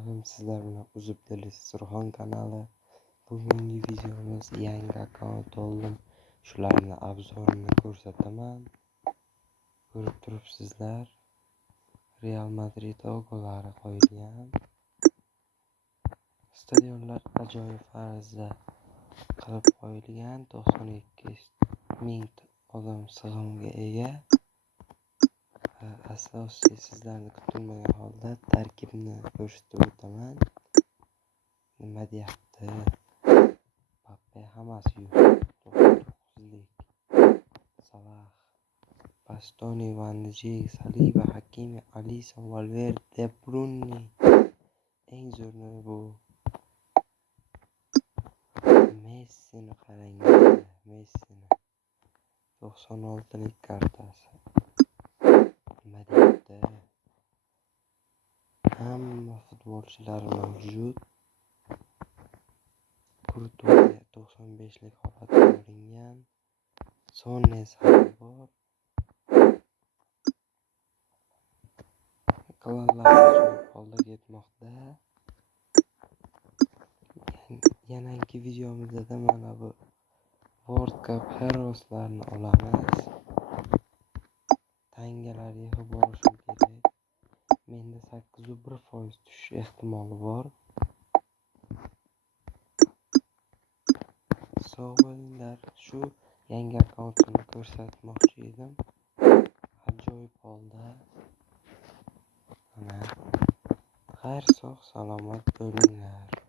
Rahim, sizlar bilan Uzib Surxon kanali. Bugungi videomiz yangi akkaunt oldim. Shularni obzorini ko'rsataman. Ko'rib turibsizlar. Real Madrid logolari qo'yilgan. Stadionlar ajoyib tarzda qilib qo'yilgan. 92 ming odam sig'imga ega. Asosiy sizlarni kutilmagan holda tarkibni ko'rsatib o'taman. Nima deyapti? Mbappe hammasi yo'q. 99lik. Salah, Bastoni, Van Dijk, Saliba, Hakimi, Alisson, Valverde, De Bruyne. Eng zo'ri bu Messini qarang. Messini 96lik kartasi. Nima deyapti? Hamma futbolchilar mavjud. Kurto'ya 95lik holatga olingan. Sonnes ham bor. Klublar holda ketmoqda. Yangi videomizda mana bu World Cup Heroes'larni olamiz. Tangalar yig'ib borishim kerak. Menda 8.1% tushish ehtimoli bor. Sog' bo'linglar. Shu yangi akkauntini ko'rsatmoqchi edim. Ajoyib holda. Mana. Xayr, sog' salomat bo'linglar.